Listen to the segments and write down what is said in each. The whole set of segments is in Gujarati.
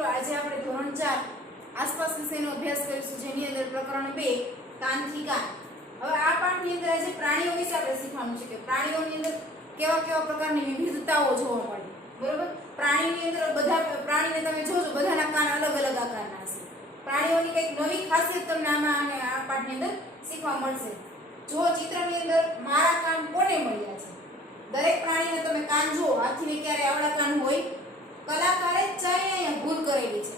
મિત્રો આજે આપણે ધોરણ 4 આસપાસ વિષયનો અભ્યાસ કરીશું જેની અંદર પ્રકરણ 2 કાનથી કાન. હવે આ પાઠની અંદર આજે પ્રાણીઓ વિશે આપણે શીખવાનું છે કે પ્રાણીઓની અંદર કેવા કેવા પ્રકારની વિવિધતાઓ જોવા મળે. બરોબર? પ્રાણીની અંદર બધા પ્રાણીને તમે જોજો બધાના કાન અલગ અલગ આકારના હશે. પ્રાણીઓની કંઈક નવી ખાસિયત તમને આમાં અને આ પાઠની અંદર શીખવા મળશે. જો ચિત્રની અંદર મારા કાન કોને મળ્યા છે, દરેક પ્રાણીને તમે કાન જુઓ, હાથીને ક્યારે આવડા કાન હોય? કલાકારે ચાઈને અહીંયા ભૂલ કરેલી છે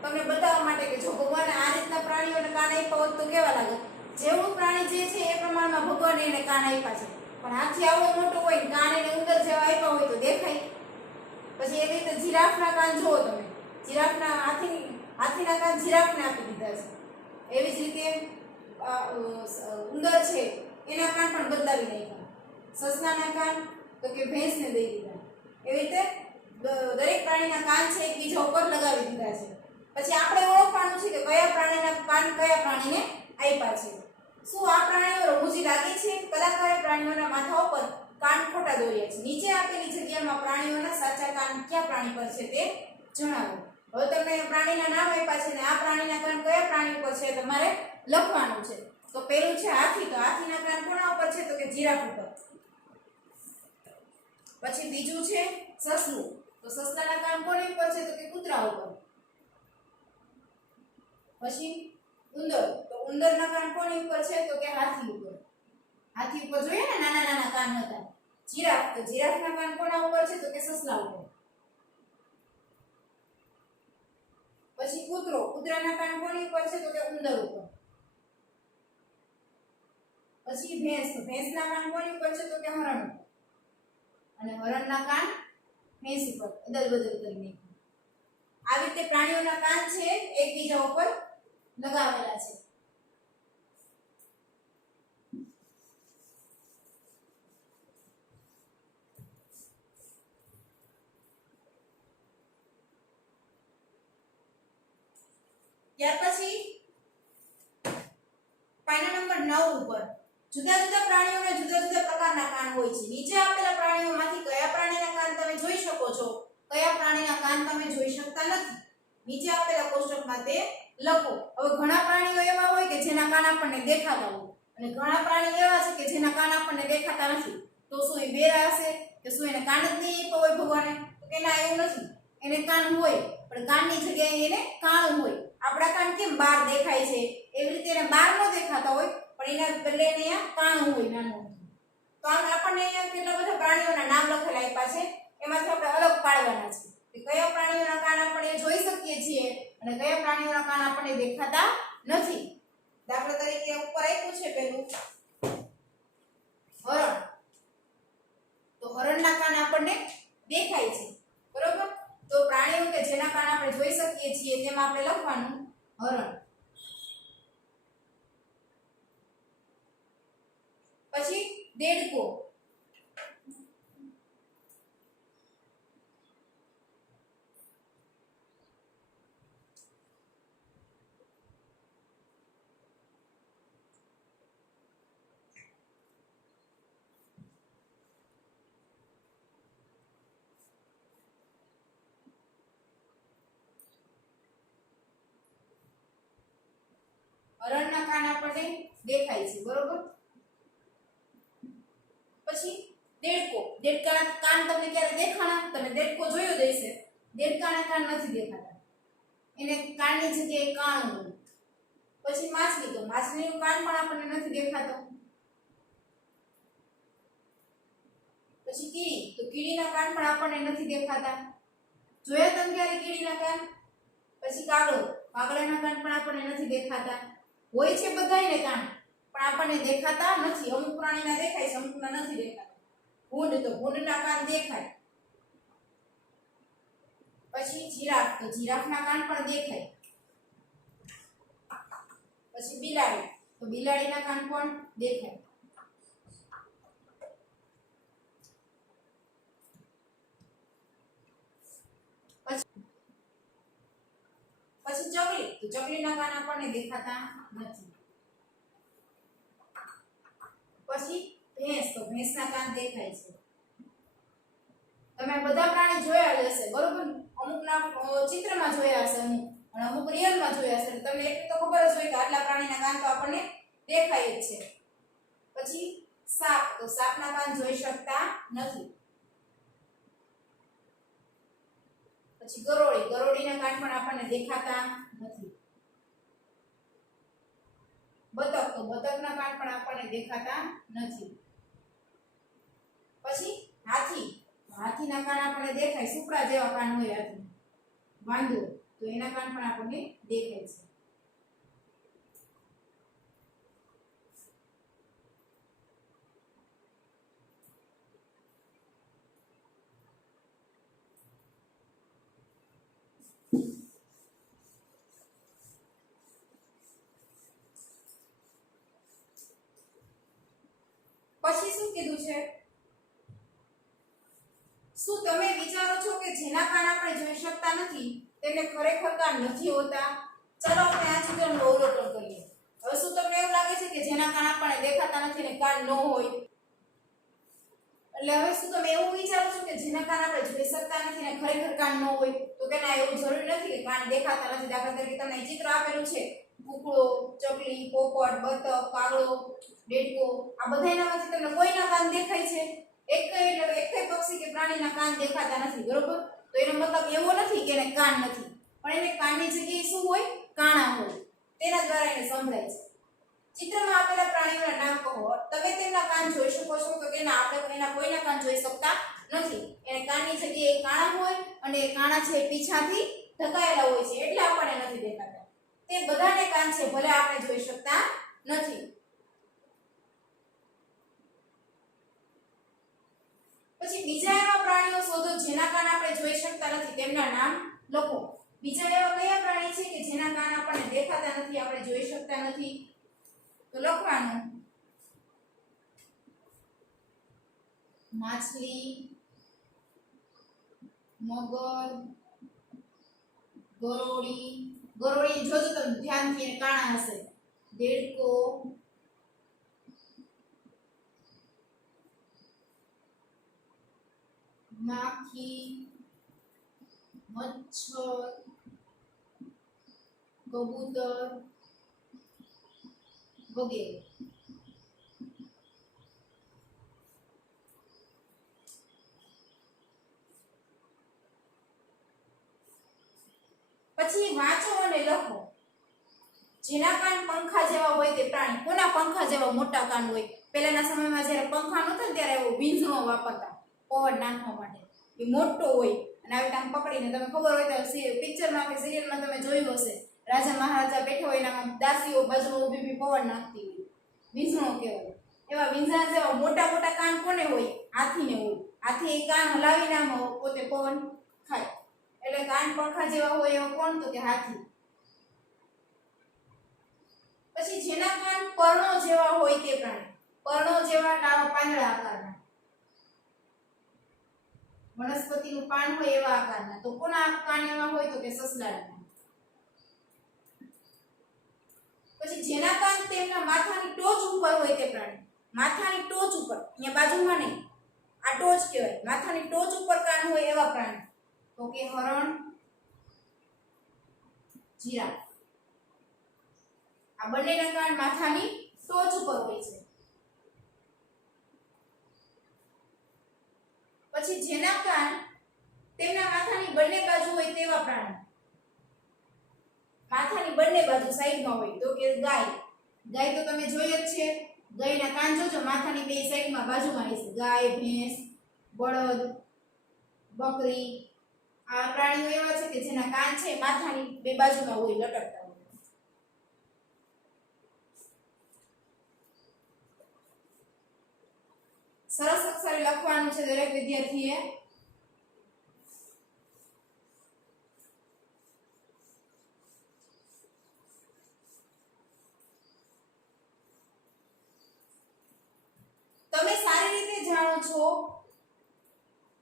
તમને બતાવવા માટે કે જો ભગવાને આ રીતના પ્રાણીઓને કાન આપ્યા હોત તો કેવા લાગે. જેવું પ્રાણી જે છે એ પ્રમાણમાં ભગવાને એને કાન આપ્યા છે, પણ હાથી આવડો મોટો હોય કાન એને ઉંદર જેવા આપ્યા હોય તો દેખાય. પછી એવી રીતે જીરાફના કાન જુઓ તમે, જીરાફના હાથીના કાન જીરાફને આપી દીધા છે. એવી જ રીતે ઉંદર છે એના કાન પણ બદલાવી નાખ્યા. સસલાના કાન તો કે ભેંસને દઈ દીધા. એવી રીતે દરેક પ્રાણીના કાન છે એકબીજા ઉપર લગાવી દીધા છે. પછી આપણે ઓળખવાનું છે કે કયા પ્રાણીના કાન કયા પ્રાણીને આપ્યા છે. શું આ પ્રાણીઓ રમૂજી લાગે છે? કલાકારે પ્રાણીઓના માથા ઉપર કાન ખોટા દોર્યા છે. નીચે આપેલી જગ્યામાં પ્રાણીઓના સાચા કાન કયા પ્રાણી પર છે તે જણાવો. હવે તમને પ્રાણીના નામ આપ્યા છે ને આ પ્રાણીના કાન કયા પ્રાણી પર છે તમારે લખવાનું છે. તો પહેલું છે હાથી, તો હાથીના કાન કોના ઉપર છે? તો કે જીરાફ ઉપર. પછી બીજું છે સસલું, તો સસલાના કાન કોની ઉપર છે? તો કે કૂતરા ઉપર. પછી ઉંદર, તો ઉંદરના કાન કોની ઉપર છે? તો કે હાથી ઉપર. હાથી ઉપર જોઈએ ને નાના નાના કાન હતા. જીરાફ, તો જીરાફના કાન કોના ઉપર છે? તો કે સસલા ઉપર. પછી કૂતરો, કૂતરાના કાન કોની ઉપર છે? તો કે ઉંદર ઉપર. પછી ભેંસ, તો ભેંસના કાન કોની ઉપર છે? તો કે હરણ ઉપર. અને હરણના કાન ભેંસ ઉપર. અદલ બદલ કરીને આવી રીતે પ્રાણીઓના કાન છે એકબીજા ઉપર લગાવેલા છે. ત્યાર પછી પાના નંબર 9 ઉપર જુદા જુદા પ્રાણીઓના જુદા જુદા પ્રકારના કાન હોય છે. નીચે આપેલા પ્રાણીઓમાંથી કયા પ્રાણીના કાન તમે જોઈ શકો છો, કયા પ્રાણીના કાન તમે જોઈ શકતા નથી? નીચે આપેલા કોષ્ટકમાં તે લખો. હવે ઘણા પ્રાણીઓ એવા હોય કે જેના કાન આપણને દેખાતા હોય અને ઘણા પ્રાણી એવા છે કે જેના કાન આપણને દેખાતા નથી. તો શું એ બેરા હશે કે શું એને કાન જ નહીં આપ્યો હોય ભગવાને? તો કે ના, એવું નથી. એને કાન હોય પણ કાનની જગ્યાએ એને કાણું હોય. આપણા કાન કેમ બહાર દેખાય છે એવી રીતે એને બહાર ન દેખાતા હોય પણ એના બદલે એને અહીંયા કાણું હોય નાનું. તો આમ આપણને અહીંયા કેટલા બધા પ્રાણીઓના નામ લખેલા આપ્યા છે, એમાંથી આપણે અલગ પાડવાના છે કે કયા પ્રાણીઓના કાન આપણે જોઈ શકીએ છીએ અને કયા પ્રાણીઓના કાન આપણને દેખાતા નથી. દાખલા તરીકે ઉપર આપ્યું છે પેલું હરણ, તો હરણના કાન આપણને દેખાય છે. બરોબર? તો પ્રાણીઓ કે જેના કાન આપણે જોઈ શકીએ છીએ તેમાં આપણે લખવાનું હરણ. પછી દેડકો, હરણના કાન આપણને દેખાય છે. બરોબર? પછી દેડકો, દેડકાના કાન તમને ક્યારે દેખાણા? તમે દેડકો જોયો જ હશે. દેડકાના કાન નથી દેખાતા, એને કાનની જગ્યાએ કાણું હોય. પછી માછલી, તો માછલીનું કાન પણ આપણને નથી દેખાતો. પછી કીડી, તો કીડીના કાન પણ આપણને નથી દેખાતા. જોયા તમે ક્યારે કીડીના કાન? પછી કાગડો, કાગડાના કાન પણ આપણને નથી દેખાતા. હોય છે બધાયને કાન પણ આપણને દેખાતા નથી. અમુક પ્રાણીના દેખાય છે, અમુકના નથી દેખાતા. ભૂંડ, તો ભૂંડના કાન દેખાય. પછી જીરાફ, તો જીરાફના કાન પણ દેખાય. પછી બિલાડી, તો બિલાડીના કાન પણ દેખાય. પછી ચકલી, તો ચકલીના કાન આપણને દેખાતા નથી. પછી ભેંસ, તો ભેંસના કાન દેખાય છે. તમે બધા પ્રાણી જોયા જ હશે. બરોબર? અમુકના ચિત્રમાં જોયા હશે અમુક અને અમુક રિયલમાં જોયા હશે. તમને એટલું તો ખબર જ હોય કે આટલા પ્રાણીના કાન તો આપણને દેખાય જ છે. પછી સાપ, તો સાપના કાન જોઈ શકતા નથી. પછી ગરોળી, ગરોળીના કાન પણ આપણને દેખાતા નથી. બતક, તો બતકના કાન પણ આપણને દેખાતા નથી. પછી હાથી, હાથીના કાન આપણને દેખાય, સુપડા જેવા કાન હોય હાથી. વાંદરો, તો એના કાન પણ આપણને દેખાય છે. પછી શું કીધું છે? શું તમે વિચારો છો કે જેના કાન આપણે જોઈ શકતા નથી તેને ખરેખર કાન નથી હોતા? ચાલો આપણે આ ચિત્રનું અવલોકન કરીએ. હવે શું તમને એવું લાગે છે કે જેના કાન આપણને દેખાતા નથી ને કાન ન હોય? એટલે હવે શું તમે એવું વિચારો છો કે જેના કાન આપણે જોઈ શકતા નથી ને ખરેખર કાન ન હોય? તો કે ના, એવું જરૂરી નથી કે કાન દેખાતા નથી. દાખલા તરીકે તમને ચિત્ર આપેલું છે, કૂકડો, ચકલી, પોપટ, બતક, કાગડો, દેડકો, આ બધાયનામાંથી તમને કોઈના કાન દેખાય છે? એકેય પક્ષી કે પ્રાણીના કાન દેખાતા નથી, બરોબર? તો એનો મતલબ એવો નથી કે એને કાન નથી, પણ એને કાનની જગ્યાએ શું હોય? કાણા હોય. તેના દ્વારા એને સંભળાય છે. ચિત્રમાં આપેલા પ્રાણીઓના નામ કહો. તમે તેમના કાન જોઈ શકો છો? તો કે ના, આપણે એના કોઈના કાન જોઈ શકતા નથી. એને કાનની જગ્યાએ કાણા હોય અને એ કાણા છે પીછાથી ઢકાયેલા હોય છે, એટલે આપણને નથી દેખાતા. તે બધાને કાન છે, ભલે આપણે જોઈ શકતા નથી. પછી બીજા એવા પ્રાણીઓ શોધો જેના કાન આપણે જોઈ શકતા નથી, તેમના નામ લખો. બીજા એવા કયા પ્રાણી છે કે જેના કાન આપણને દેખાતા નથી, આપણે જોઈ શકતા નથી? તો લખવાનું માછલી, મગર, ગરોળી, ગરોળી જોજો તમે ધ્યાનથી, એને કાણા હશે. દેડકો, માખી, મચ્છર, કબૂતર વગેરે. પછી વાંચો અને લખો. જેના કાન પંખા જેવા હોય તે પ્રાણી. કોના પંખા જેવા મોટા કાન હોય? પહેલાના સમયમાં જ્યારે પંખા નહોતા ને ત્યારે એવો વીંઝણો વાપરતા પવન નાખવા માટે. એ મોટો હોય અને આવી આમ પકડીને, તમે ખબર હોય તો પિક્ચરમાં કે સિરિયલમાં તમે જોયું હશે, રાજા મહારાજા બેઠા હોય એના દાસીઓ બાજુમાં ઊભી ઊભી પવન નાખતી હોય, વીંઝણો કહેવાય. એવા વીંઝણા જેવા મોટા મોટા કાન કોને હોય? હાથીને હોય. હાથી એ કાન હલાવીને આમ પોતે પવન ખાય, એટલે કાન પંખા જેવા હોય એવો કોણ? તો કે હાથી. પછી જેના કાન પર્ણો જેવા હોય તે પ્રાણી. પર્ણો જેવા પાંદડા આકારના, વનસ્પતિનું પાન હોય એવા આકારના. તો કોના કાન એવા હોય? તો કે સસલાના. પછી જેના કાન તેમના માથાની ટોચ ઉપર હોય તે પ્રાણી. માથાની ટોચ ઉપર, અહીંયા બાજુમાં નહીં, આ ટોચ કહેવાય. માથાની ટોચ ઉપર કાન હોય એવા પ્રાણી. તો કે હરણ, જીરાફ. આ બંનેના કાન માથાની ટોચ ઉપર હોય છે. પછી જેના કાન તેમના માથાની બંને બાજુ હોય તેવા પ્રાણી. માથાની બંને બાજુ સાઈડમાં હોય. તો કે ગાય. ગાય તો તમે જોઈ જ છે. ગાયના કાન જોજો, માથાની બે સાઈડમાં બાજુમાં હશે. ગાય, ભેંસ, બળદ, બકરી, આ પ્રાણીઓ એવા છે કે જેના કાન છે માથાની બે બાજુમાં હોય, લટકતા હોય. સરસ અક્ષરે લખવાનું છે દરેક વિદ્યાર્થીએ. તમે સારી રીતે જાણો છો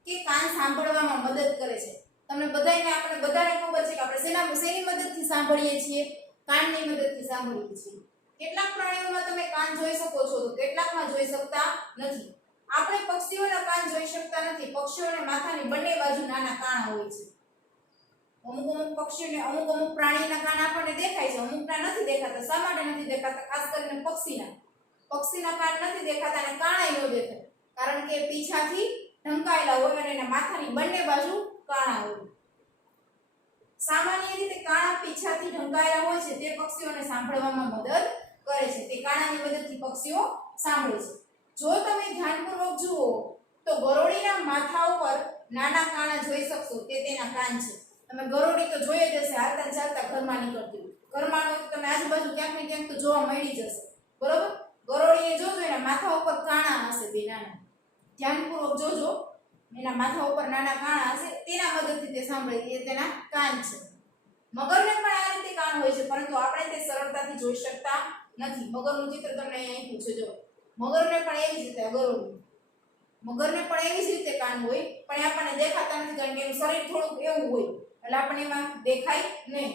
કે કાન સાંભળવામાં મદદ કરે છે. તમને બધાને, આપણે બધાને ખબર છે કે આપણે શેની મદદથી સાંભળીએ છીએ? કાનની મદદથી સાંભળીએ છીએ. કેટલાક પ્રાણીઓમાં તમે કાન જોઈ શકો છો, તો કેટલાકમાં જોઈ શકતા નથી. આપણે પક્ષીઓના કાન જોઈ શકતા નથી. પક્ષીઓને માથાની બંને બાજુ નાના કાણા હોય છે. અમુક અમુક પક્ષીઓને અમુક અમુક પ્રાણીના કાન આપણને દેખાય છે, અમુકના નથી દેખાતા. શા માટે નથી દેખાતા? ખાસ કરીને પક્ષીના કાન નથી દેખાતા અને કાણાઈ ન દેખાય, કારણ કે પીછાથી ઢંકાયેલા હોય અને એના માથાની બંને બાજુ કાણા હોય. સામાન્ય રીતે કાણા પીછાથી ઢંકાયેલા હોય છે તે પક્ષીઓને સાંભળવામાં મદદ કરે છે. તે કાણાની મદદથી પક્ષીઓ સાંભળે છે. જો તમે ધ્યાનપૂર્વક જુઓ તો ગરોળીના માથા ઉપર નાના કાણા જોઈ શકશો, તે તેના કાન છે. તમે ગરોળી તો જોઈ જ હશે, હાલતા ચાલતા ઘરમાં નીકળતી ઘરમાં હોય તો તમે આજુબાજુ ક્યાંક ને ક્યાંક તો જોવા મળી જશે, બરોબર. ગરોળીએ જોજો એના માથા ઉપર કાણા હશે, બે નાના. ધ્યાનપૂર્વક જોજો, એના માથા ઉપર નાના કાણા હશે, તેના મદદથી તે સાંભળે, એ તેના કાન છે. મગરને પણ આ રીતે કાન હોય છે, પરંતુ આપણે તે સરળતાથી જોઈ શકતા નથી. મગરનું ચિત્ર તમને અહીં આપ્યું છે, જો. મગરને પણ એવી જ રીતે ગરોળી, મગરને પણ એવી જ રીતે કાન હોય, પણ એ આપણને દેખાતા નથી કારણ કે એનું શરીર થોડુંક એવું હોય, એટલે આપણને એમાં દેખાય નહીં.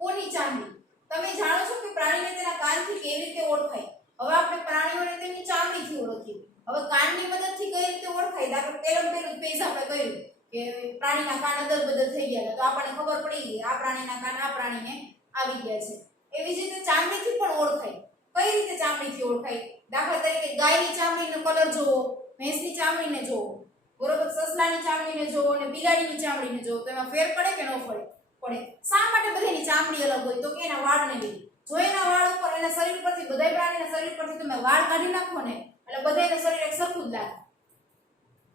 કોની ચામડી? તમે જાણો છો કે પ્રાણીને તેના કાનથી કેવી રીતે ઓળખાય? હવે આપણે પ્રાણીઓને તેમની ચામડીથી ઓળખીએ. હવે કાનની મદદથી કઈ રીતે ઓળખાય? દાખલા પેલું પેજ આપણે કહ્યું કે પ્રાણીના કાન અદલ બદલ થઈ ગયા, તો આપણને ખબર પડી ગઈ આ પ્રાણીના કાન આ પ્રાણીને આવી ગયા છે. એવી જ રીતે ચામડીથી પણ ઓળખાય. કઈ રીતે ચામડીથી ઓળખાય? દાખલા તરીકે ગાયની ચામડીનો કલર જોવો, ભેંસની ચામડીને જોવો, બરોબર, સસલાની ચામડીને જોવો અને બિલાડીની ચામડીને જોવો, તો એમાં ફેર પડે કે ન પડે? પડે. શા માટે બધાની ચામડી અલગ હોય? તો કે એના વાળને લીધે. જો એના વાળ ઉપર, એના શરીર પરથી, બધા પ્રાણીના શરીર પરથી તમે વાળ કાઢી નાખો ને, એટલે બધાયના શરીર એક સરખું જ લાગે.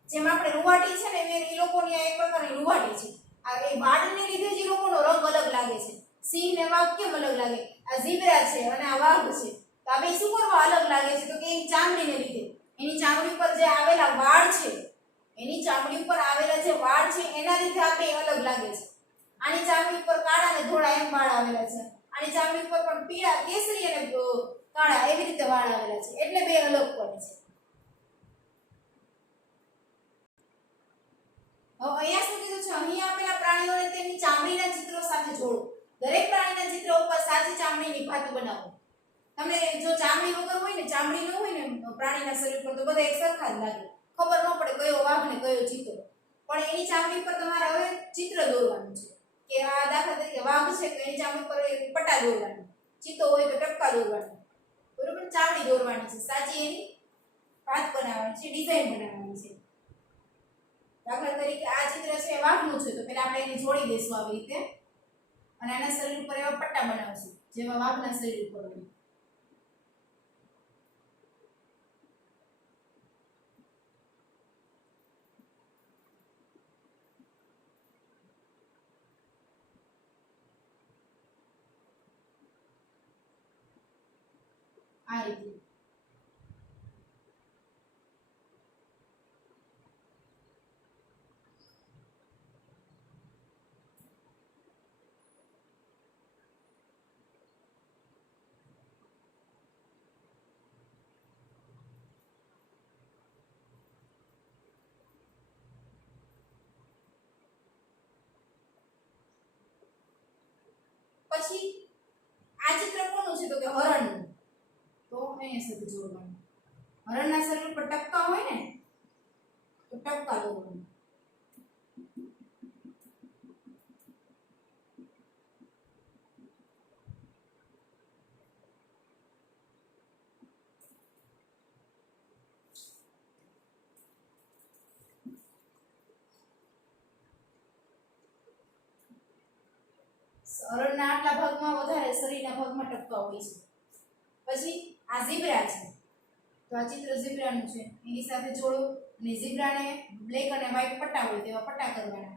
જેમ આપણે રૂવાટી છે ને, એ લોકોની આ એક પ્રકારની રૂવાટી છે. આ એ વાળને લીધે જ એ લોકોનો રંગ અલગ લાગે છે. સિંહ ને વાઘ કેમ અલગ લાગે? આ ઝીબ્રા છે અને આ વાઘ છે, તો આ બે શું કરવા અલગ લાગે છે? તો કે એની ચામડીને લીધે. એની ચામડી પર જે આવેલા વાળ છે, એની ચામડી ઉપર આવેલા જે વાળ છે એના લીધે આ બે અલગ લાગે છે. આની ચામડી પર કાળા અને ધોળા એમ વાળ આવેલા છે, આની ચામડી પર પણ પીળા, કેસરી અને કાળા એવી રીતે વાળ આવેલા છે, એટલે બે અલગ પડે છે. હવે અહીંયા શું કીધું છે? અહીં આપેલા પ્રાણીઓને તેમની ચામડીના ચિત્રો સાથે જોડો. દરેક પ્રાણીના ચિત્ર ઉપર સાચી ચામડીની ભાત બનાવો. તમને જો ચામડી વગર હોય ને, ચામડી ન હોય ને પ્રાણીના શરીર પર, તો બધા એક સરખા જ લાગે, ખબર ન પડે કયો વાઘ ને કયો ચિત્તો. પણ એની ચામડી પર તમારે હવે ચિત્ર દોરવાનું છે કે આ દાખલા તરીકે વાઘ છે તો એની ચામડી પર પટ્ટા દોરવાના, ચિત્તો હોય તો ટપકા દોરવાના, બરોબર. ચામડી દોરવાની છે, સાચી એની ભાત બનાવવાની છે, ડિઝાઇન બનાવવાની છે. દાખલા તરીકે આ ચિત્ર છે વાઘનું છે, તો પહેલા આપણે એને જોડી દઈશું આવી રીતે અને આના શરીર ઉપર એવા પટ્ટા બનાવશું જેમાં વાઘના શરીર ઉપર હોય. આ રીતે. પછી આ ચિત્ર કોનું છે? તો કે હરણનું. તો અહીંયા સુધી જોડવાનું. હરણના શરીર પર ટપકા હોય ને, તો ટપકા દોરવાનું. હરણના આટલા ભાગમાં વધારે, શરીરના ભાગમાં ટપકા હોય છે. પછી આ ઝીબ્રા છે, તો આ ચિત્ર ઝીબ્રાનું છે, એની સાથે જોડો અને ઝીબ્રાને બ્લેક અને વ્હાઈટ પટ્ટા હોય તેવા પટ્ટા કરવાના.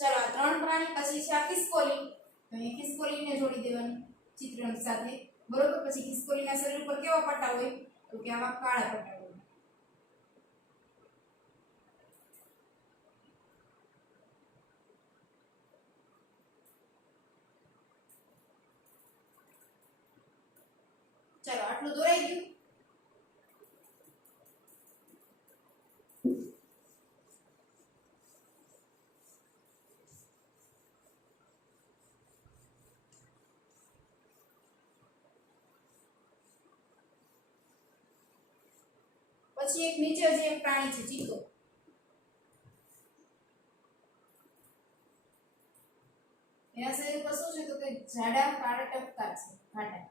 ચાલો આ ત્રણ પ્રાણી પછી છે આ ખિસકોલી, તો અહીં ખિસકોલીને જોડી દેવાની ચિત્રની સાથે, બરોબર. પછી ખિસકોલીના શરીર પર કેવા પટ્ટા હોય, તો કે આવા કાળા પટ્ટા હોય. ચાલો આટલું દોરાઈ ગયું. પછી એક નીચે જે એક પ્રાણી છે ચિત્તો, એના શરીર પર શું છે તો કે જાડા કાળા ટપકા છે, ઘાટા.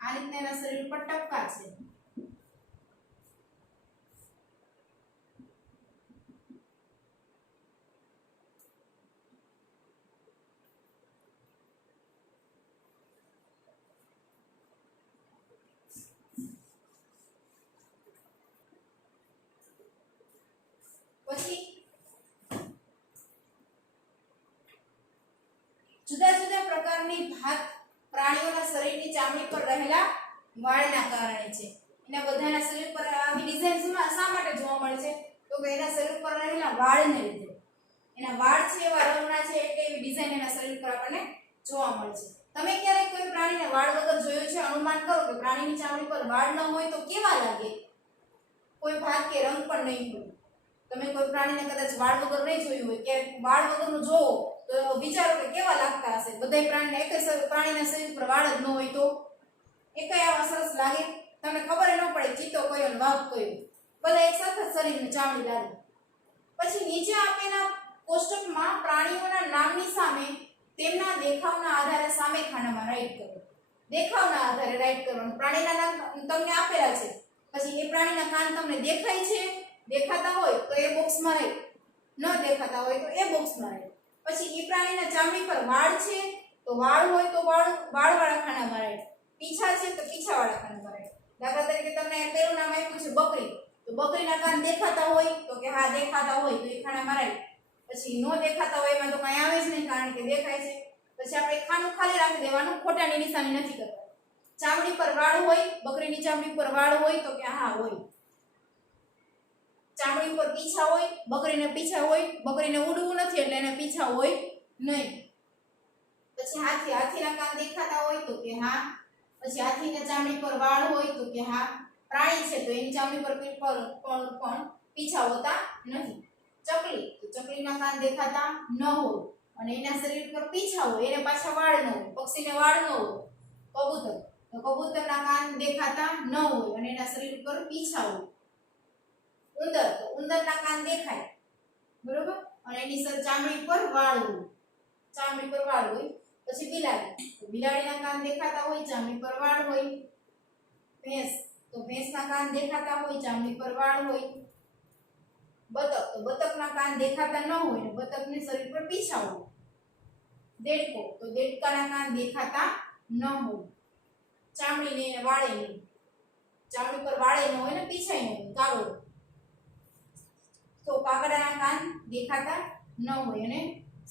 આ રીતના એના શરીર પર ટપકા છે. પછી જુદા જુદા પ્રકારની ભાત પ્રાણીઓના શરીરની ચામડી પર રહેલા વાળના કારણે છે. એના બધાના શરીર પર આવી ડિઝાઇન શા માટે જોવા મળે છે, તો કે એના શરીર પર રહેલા વાળને લીધે. એના વાળ છે એવા રંગના છે એટલે એવી ડિઝાઇન એના શરીર પર આપણને જોવા મળે છે. તમે ક્યારેક કોઈ પ્રાણીને વાળ વગર જોયો છે? અનુમાન કરો કે પ્રાણીની ચામડી પર વાળ ન હોય તો કેવા લાગે? કોઈ ભાગ કે રંગ પણ નહીં હોય. તમે કોઈ પ્રાણીને કદાચ વાળ વગર નહીં જોયું હોય કે વાળ વગરનું જોવો તો વિચારો કે કેવા લાગતા હશે. બધા પ્રાણીને એક પ્રાણીના શરીર પર વાળ જ ન હોય તો એ કઈ આવા સરસ લાગે? તમને ખબર ન પડે ચિત્તો કયો અને વાઘ કયો, બધા એક સાથે શરીરની ચામડી લાગે. પછી નીચે આપેલા કોષ્ટકમાં પ્રાણીઓના નામની સામે તેમના દેખાવના આધારે સામે ખાનામાં રાઈટ કરો. દેખાવના આધારે રાઈટ કરવાનું. પ્રાણીના નામ તમને આપેલા છે, પછી એ પ્રાણીના કાન તમને દેખાય છે, દેખાતા હોય તો એ બોક્સમાં રાઈટ, ન દેખાતા હોય તો એ બોક્સમાં રાઈટ. પછી એ પ્રાણીના ચામડી પર વાળ છે તો વાળ હોય તો વાળવાળા ખાનામાં રાઈટ, પીછા છે તો પીછાવાળા ખાનામાં રાઈટ. દાખલા તરીકે તમને પેલું નામ આપ્યું છે બકરી, તો બકરીના કાન દેખાતા હોય તો કે હા દેખાતા હોય તો એ ખાનામાં રાઈટ. પછી નો દેખાતા હોય એમાં તો કઈ આવે જ નહીં કારણ કે દેખાય છે. પછી આપણે ખાનું ખાલી રાખી દેવાનું, ખોટાની નિશાની નથી કરતા. ચામડી પર વાળ હોય, બકરીની ચામડી પર વાળ હોય તો કે હા હોય. ચામડી પર પીછા હોય, બકરીને પીછા હોય, બકરીને ઉડવું નથી એટલે એને પીછા હોય નહીં. પછી હાથીના કાન દેખાતા હોય તો કે હા. પછી હાથીના ચામડી પર વાળ હોય તો કે હા પ્રાણી છે તો એની ચામડી પર પણ પીછા હોતા નથી. ચકલીના કાન દેખાતા ન હોય અને એના શરીર પર પીછા હોય, એને પાછા વાળ ન હોય. પક્ષીને વાળ ન હોય. કબૂતરના કાન દેખાતા ન હોય અને એના શરીર પર પીછા હોય. ઉંદરના કાન દેખાય, બરોબર, અને એની ચામડી પર વાળ હોય. પછી બિલાડીના કાન દેખાતા હોય, ચામડી પર વાળ હોય. ભેંસના કાન દેખાતા હોય, ચામડી પર વાળ હોય. બતકના કાન દેખાતા ન હોય ને બતકને શરીર પર પીછા હોય. દેડકાના કાન દેખાતા ન હોય, ચામડી ને વાળે નહીં, ચામડી પર વાળે ન હોય ને પીછાય ન હોય. કાગડાના કાન દેખાતા ન હોય અને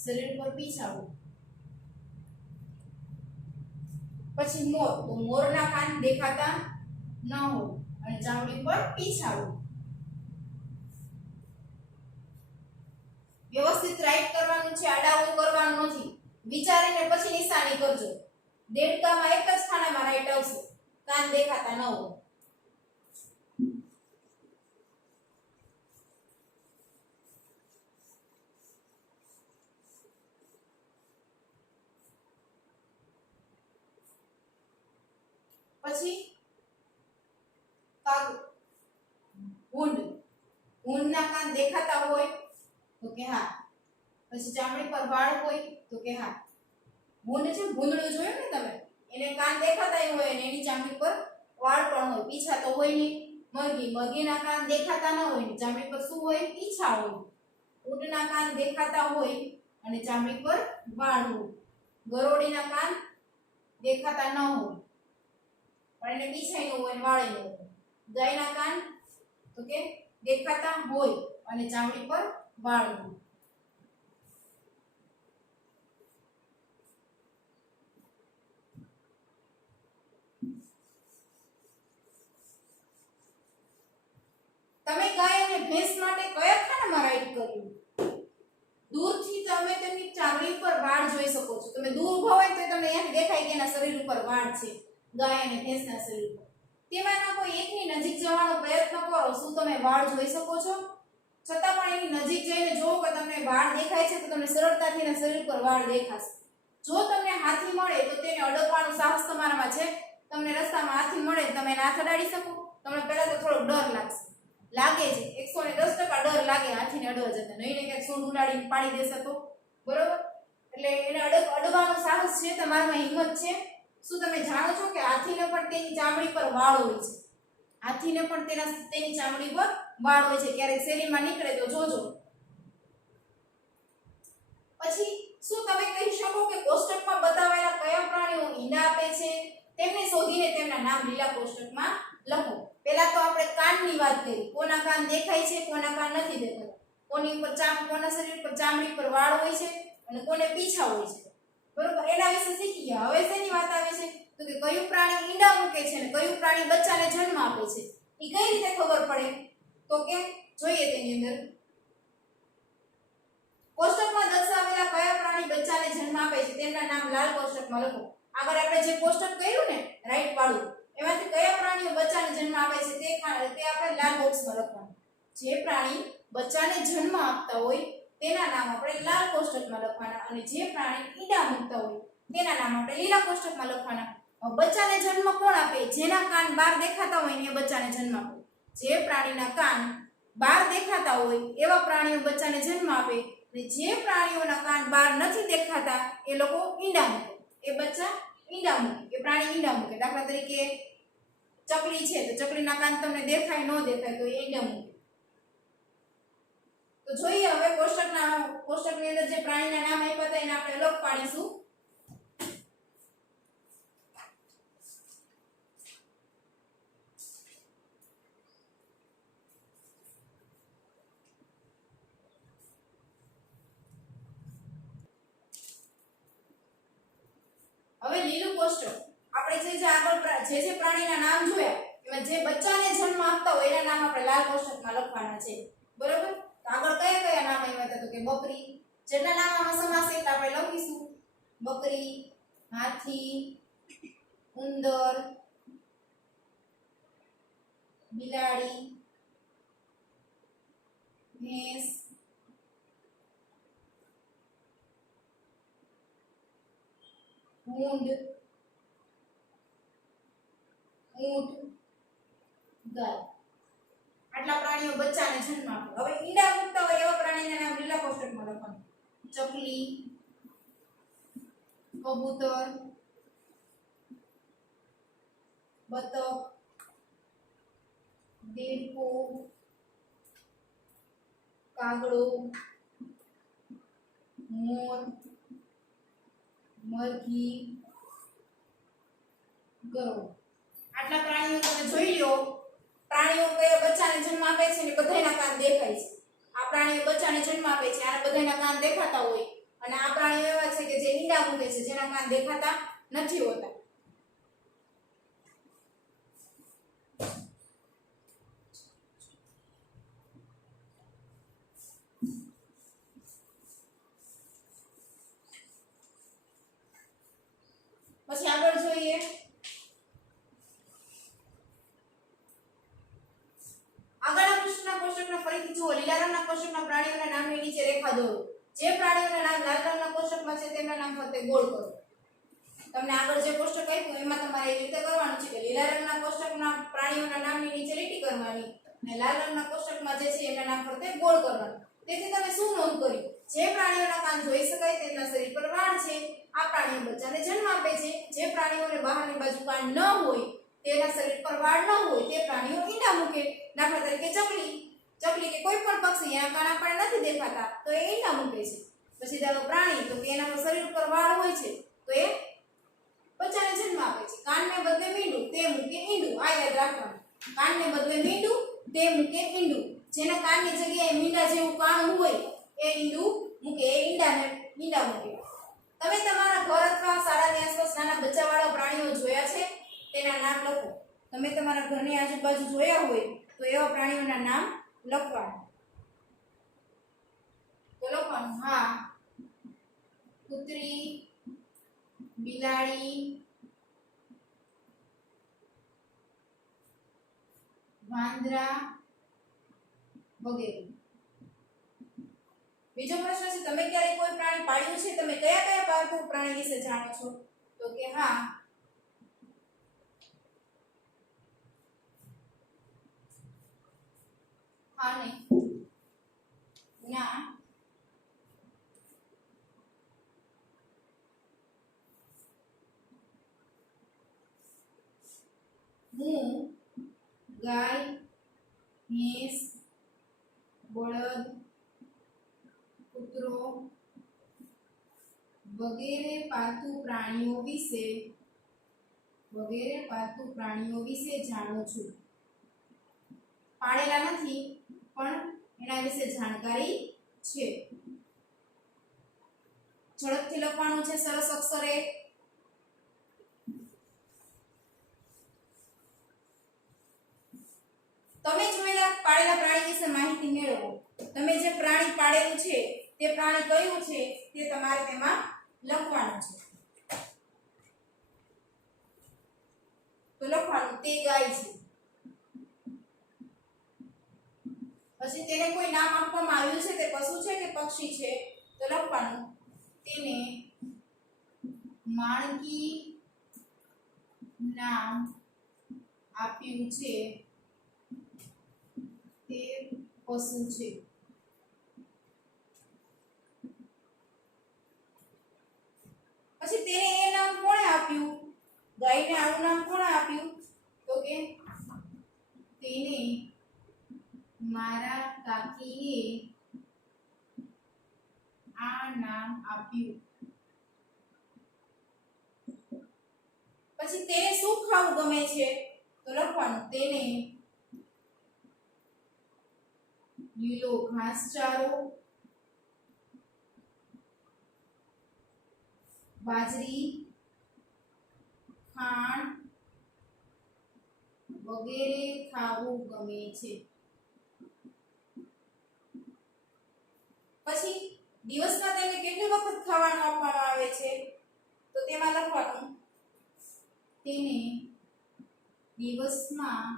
શરીર પર પીછા હોય. પછી મોરના કાન દેખાતા ન હોય અને ચામડી પર પીછા હોય. વ્યવસ્થિત રાઈટ કરવાનું છે, આડાવું કરવાનું નથી. વિચારીને પછી નિશાની કરજો. દેડકામાં એક જ ખાનામાં રાઈટ આવશે, કાન દેખાતા ન હોય. પછી ઊંટના કાન દેખાતા હોય તો કે હા. પછી ચામડી પર વાળ હોય તો કે હા. ભૂંડ છે, ભૂંડળું જોયું ને તમે, એને કાન દેખાતા હોય અને એની ચામડી પર વાળ પણ હોય, પીછા તો હોય નહીં. મરઘીના કાન દેખાતા ન હોય, ચામડી પર શું હોય? પીછા હોય. ઊંટના કાન દેખાતા હોય અને ચામડી પર વાળ હોય. ગરોળીના કાન દેખાતા ન હોય પણ એને પીછાય ન હોય, વાળે ન હોય. ગાયના કાન તો કે દેખાતા હોય અને ચામડી પર વાળ હોય. તમે ગાય અને ભેંસ માટે કયા ખાનામાં રાઈટ કર્યું? દૂરથી તમે તેમની ચામડી પર વાળ જોઈ શકો છો. તમે દૂર ઊભા હોય તો તમને અહીંયાથી દેખાય કે એના શરીર ઉપર વાળ છે, ગાય અને ભેંસના શરીર પર. તેમાંના કોઈ એકની નજીક જવાનો પ્રયત્ન કરો, શું તમે વાળ જોઈ શકો છો? છતાં પણ એની નજીક જઈને જોવો કે તમને વાળ દેખાય છે તો તમને સરળતાથી એના શરીર પર વાળ દેખાશે. જો તમને હાથી મળે તો તેને અડકવાનું સાહસ તમારામાં છે? તમને રસ્તામાં હાથી મળે તમે એને હાથ અડાડી શકો? તમને પહેલા તો થોડો ડર લાગે છે, 110% ડર લાગે હાથીને અડવા જતા. નહીં ને ક્યાંક સૂંઢ ઉડાડીને પાડી દેશે તો, બરોબર? એટલે એને અડવાનું સાહસ છે, તમારામાં હિંમત છે. શું તમે જાણો છો કે હાથીને પણ તેની ચામડી પર વાળ હોય છે? હાથીને પણ તેની ચામડી પર વાળ હોય છે. ક્યારેક શેરીમાં નીકળે તો જોજો. પછી શું તમે કહી શકો કે કોષ્ટકમાં બતાવેલા કયા પ્રાણીઓ ઈંડા આપે છે? તેમને શોધીને તેમના નામ લીલા કોષ્ટકમાં લખો. પહેલા તો આપણે કાનની વાત કરી. કોના કાન દેખાય છે, કોના કાન નથી દેખાતા. કોના શરીર પર ચામડી પર વાળ હોય છે અને કોને પીછા હોય છે, બરોબર? એના વિશે શીખી ગયા. હવે શેની વાત આવે છે તો કે કયું પ્રાણી ઈંડા મૂકે છે અને કયું પ્રાણી બચ્ચાને જન્મ આપે છે. એ કઈ રીતે ખબર પડે? તો કે જોઈએ તેની અંદર કોષ્ટકમાં દર્શાવેલા કયા પ્રાણી બચ્ચાને જન્મ આપે છે તેમના નામ લાલ કોષ્ટકમાં લખો. આગળ આપણે જે કોષ્ટક કર્યું ને રાઈટ વાળું, એમાંથી કયા પ્રાણીઓ બચ્ચાને જન્મ આપે છે તે આપણે લાલ બોક્સમાં લખવાનું. જે પ્રાણી બચ્ચાને જન્મ આપતા હોય તેના નામ આપણે લાલ કોષ્ટકમાં લખવાના અને જે પ્રાણી ઈંડા મૂકતા હોય તેના નામ આપણે લીલા કોષ્ટકમાં લખવાના. બચ્ચાને જન્મ કોણ આપે? જેના કાન બહાર દેખાતા હોય ને એ બચ્ચાને જન્મ આપે. જે પ્રાણીના કાન બહાર દેખાતા હોય એવા પ્રાણીઓ બચ્ચાને જન્મ આપે અને જે પ્રાણીઓના કાન બહાર નથી દેખાતા એ લોકો ઈંડા મૂકે. એ બચ્ચા ઈંડા મૂકે, એ પ્રાણી ઈંડા મૂકે. દાખલા તરીકે ચકલી છે તો ચકલીના કાન તમને દેખાય ન દેખાય તો એ ઈંડા મૂકે. તો જોઈએ હવે કોષ્ટકની અંદર જે પ્રાણીના નામ આપ્યા હતા એને આપણે અલગ પાડીશું. હવે લીલું કોષ્ટક આપણે જે આગળ જે પ્રાણીના નામ જોયા એમાં જે બચ્ચાને જન્મ આપતા હોય એના નામ આપણે લાલ કોષ્ટકમાં લખવાના છે, બરોબર? તો આગળ કયા કયા નામ આવ્યા હતા તો કે બકરી, જેટલા નામમાં સમાસ છે આપણે લખીશું. બકરી, હાથી, ઉંદર, બિલાડી, ભેંસ, ઊંટ, ગાય. આટલા પ્રાણીઓ બચ્ચાને જન્મ આપે. હવે ઈંડા મૂકતા હોય એવા પ્રાણીના નામ લીલા કોષ્ટકમાં લખવાનું. ચકલી, કબૂતર, બતક, દેડકો, કાગડો, મોર, મરઘી, ગરુડ. આટલા પ્રાણીઓ તમે જોઈ લો. પ્રાણીઓ કયા બચ્ચાને જન્મ આપે છે ને બધાયના કાન દેખાય છે. આ પ્રાણીઓ બચ્ચાને જન્મ આપે છે, આ બધાયના કાન દેખાતા હોય અને આ પ્રાણીઓ એવા છે કે જે ઈંડા મૂકે છે જેના કાન દેખાતા નથી હોતા. પછી આગળ જોઈએ આગળના પૃષ્ઠના કોષ્ટકમાં ફરીથી જુઓ. લીલા રંગના કોષ્ટકના પ્રાણીઓના નામની નીચે રેખા દોરો. જે પ્રાણીઓના નામ લાલ રંગના કોષ્ટકમાં છે તેમના નામ ફરતે ગોળ કરો. તમને આગળ જે કોષ્ટક આપ્યું એમાં તમારે એ રીતે કરવાનું છે કે લીલા રંગના કોષ્ટકના પ્રાણીઓના નામની નીચે લીટી કરવાની અને લાલ રંગના કોષ્ટકમાં જે છે એના નામ ફરતે ગોળ કરવાનું. તેથી તમે શું નોંધ કરી? જે પ્રાણીઓના કાન જોઈ શકાય તેમના શરીર પર વાળ છે, આ પ્રાણીઓ બચ્ચાને જન્મ આપે છે. જે પ્રાણીઓને બહારની બાજુ કાન ન હોય, તેના શરીર પર વાળ ન હોય, તે પ્રાણીઓ ઈંડા મૂકે. દાખલા તરીકે ચકલી કે કોઈ પણ પક્ષી, એના કાન આપણને નથી દેખાતા તો એ ઈંડા મૂકે છે. પછી દાખલો પ્રાણી, તો કે એના શરીર પર વાળ હોય છે તો એ બચ્ચાને જન્મ આપે છે. કાનને બદલે મીંડું, તે મૂકે ઈંડું. આ યાદ રાખવાનું. કાનને બદલે મીંડું, તે મૂકે ઈંડું. જેના કાનની જગ્યાએ મીંડા જેવું કાન હોય એ ઈંડું મૂકે, એ ઈંડા મૂકે. તમે તમારા ઘર અથવા શાળાની આસપાસ નાના બચ્ચાવાળા પ્રાણીઓ જોયા છે? તેના નામ લખો. તમે તમારા ઘરની આજુબાજુ જોયા હોય તો એવા પ્રાણીઓના નામ લખવાના. તો લખવાનું હા, કૂતરી, બિલાડી, વાંદરા વગેરે. બીજો પ્રશ્ન છે, તમે ક્યારે કોઈ પ્રાણી પાળ્યું છે? તમે કયા કયા પાલતુ પ્રાણી વિશે જાણો છો? તો કે હા, નહીં, ના, હું ગાય, ભેંસ, બળદ, કૂતરો વગેરે પાલતુ પ્રાણીઓ વિશે જાણું છું. પાળેલા નથી પણ એના વિશે જાણકારી છે. ઝડપથી લખવાનું છે સરસ અક્ષરે. તમે જોયેલા પાળેલા પ્રાણી વિશે માહિતી મેળવો. તમે જે પ્રાણી પાળેલું છે તે પ્રાણી કયું છે તે તમારે તેમાં લખવાનું છે. તો લખવાનું તે ગાય છે. પછી તેને કોઈ નામ આપવામાં આવ્યું છે, તે પશુ છે કે પક્ષી છે? તો લખવાનું તેને માણકી નામ આપ્યું છે, તે પશુ છે. પછી તેને એ નામ કોણે આપ્યું? ગાયને આનું નામ કોણે આપ્યું? તો કે તેને મારા કાકીએ આ નામ આપ્યું. પછી તેને શું ખાવું ગમે છે? તો લખવાનું તેને લીલો ઘાસચારો, બાજરી, ખાંડ વગેરે ખાવું ગમે છે. પછી દિવસમાં તેને કેટલી વખત ખાવાનું આપવામાં આવે છે? તો તેમાં લખવાનું તેને દિવસમાં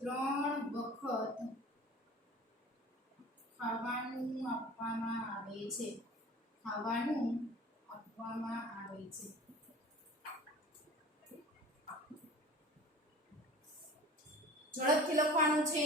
3 વખત ખાવાનું આપવામાં આવે છે. ઝડપથી લખવાનું છે.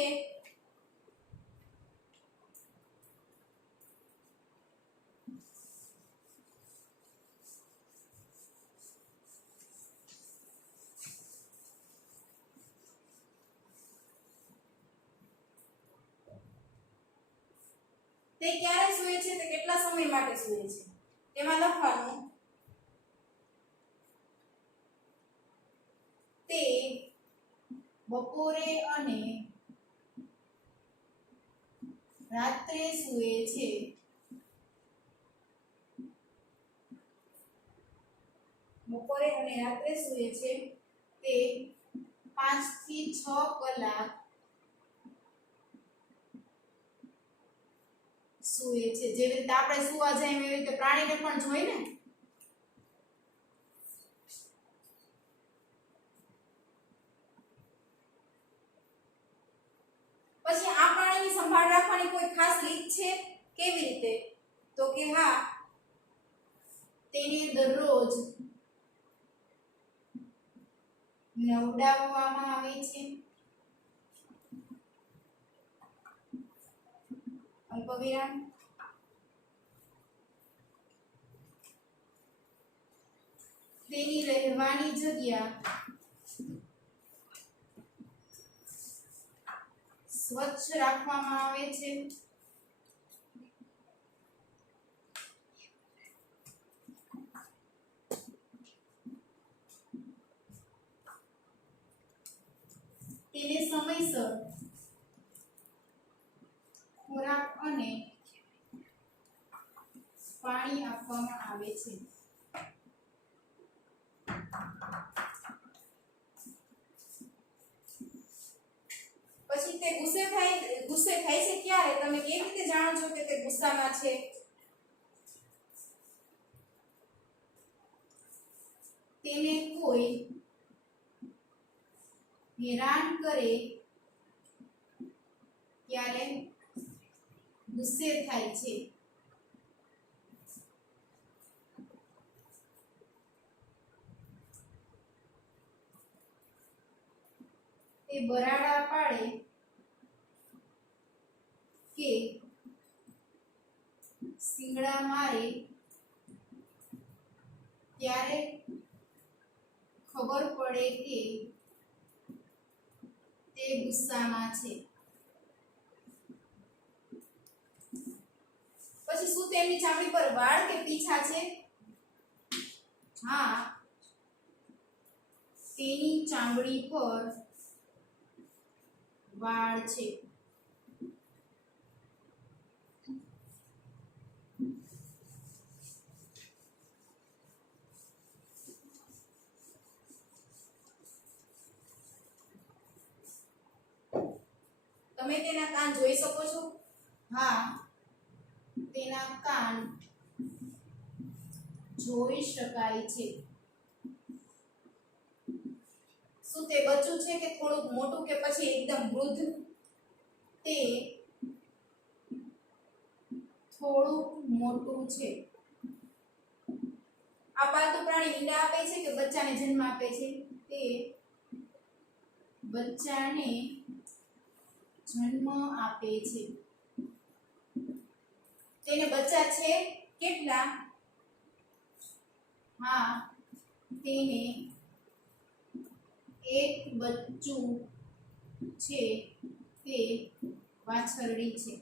તે ક્યારે સૂવે છે? તે કેટલા સમય માટે સૂવે છે? તેમાં લખવાનું તે બપોરે અને રાત્રે સૂવે છે. બપોરે અને રાત્રે સૂવે છે. તે 5 થી 6 કલાક સૂવે છે. જેવી રીતે આપણે સૂવા જાય એવી રીતે પ્રાણીને પણ જોઈએ ને. પછી આ પ્રાણીની સંભાળ રાખવાની કોઈ ખાસ રીત છે? કેવી રીતે? તો કે હા, તેને દરરોજ નવડાવવામાં આવે છે. અલ્પવિરામ, તેની રહેવાની જગ્યા સ્વચ્છ રાખવામાં આવે છે. તેને સમયસર ખોરાક અને પાણી આપવામાં આવે છે. પછી તે ગુસ્સે થાય છે ક્યારે? તમે કેવી રીતે જાણો છો કે તે ગુસ્સામાં છે? તેને કોઈ હેરાન કરે ત્યારે ગુસ્સે થાય છે. તે બરાડા પાડે કે સિંગડા મારે ત્યારે ખબર પડે કે તે ગુસ્સામાં છે. પછી શું તેમની ચામડી પર વાળ કે પીછા છે? હા, તેની ચામડી પર વાળ છે. તમે તેના કાન જોઈ શકો છો? હા, તેના કાન જોઈ શકાય છે. શું તે બચ્ચું છે કે થોડુંક મોટું કે પછી એકદમ વૃદ્ધ? તે થોડુંક મોટું છે. આ પાલતુ પ્રાણી ઈંડા આપે છે કે બચ્ચાને જન્મ આપે છે? તે બચ્ચાને જન્મ આપે છે. તેને બચ્ચા છે કેટલા? હા, તેને એક બચ્ચું છે. તે વાછરડી છે.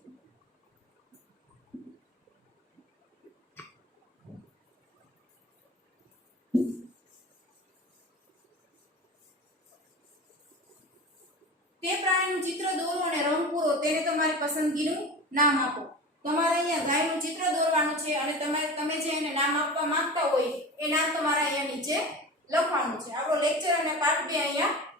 તે પ્રાણીનું ચિત્ર દોરો અને રંગ પૂરો. તેને તમારી પસંદગીનું નામ આપો. તમારે અહીંયા ગાયનું ચિત્ર દોરવાનું છે અને તમે જે એને નામ આપવા માંગતા હોય એ નામ તમારે અહીંયા નીચે લખવાનું છે. આપણો લેક્ચર અને પાઠ 2 અહીંયા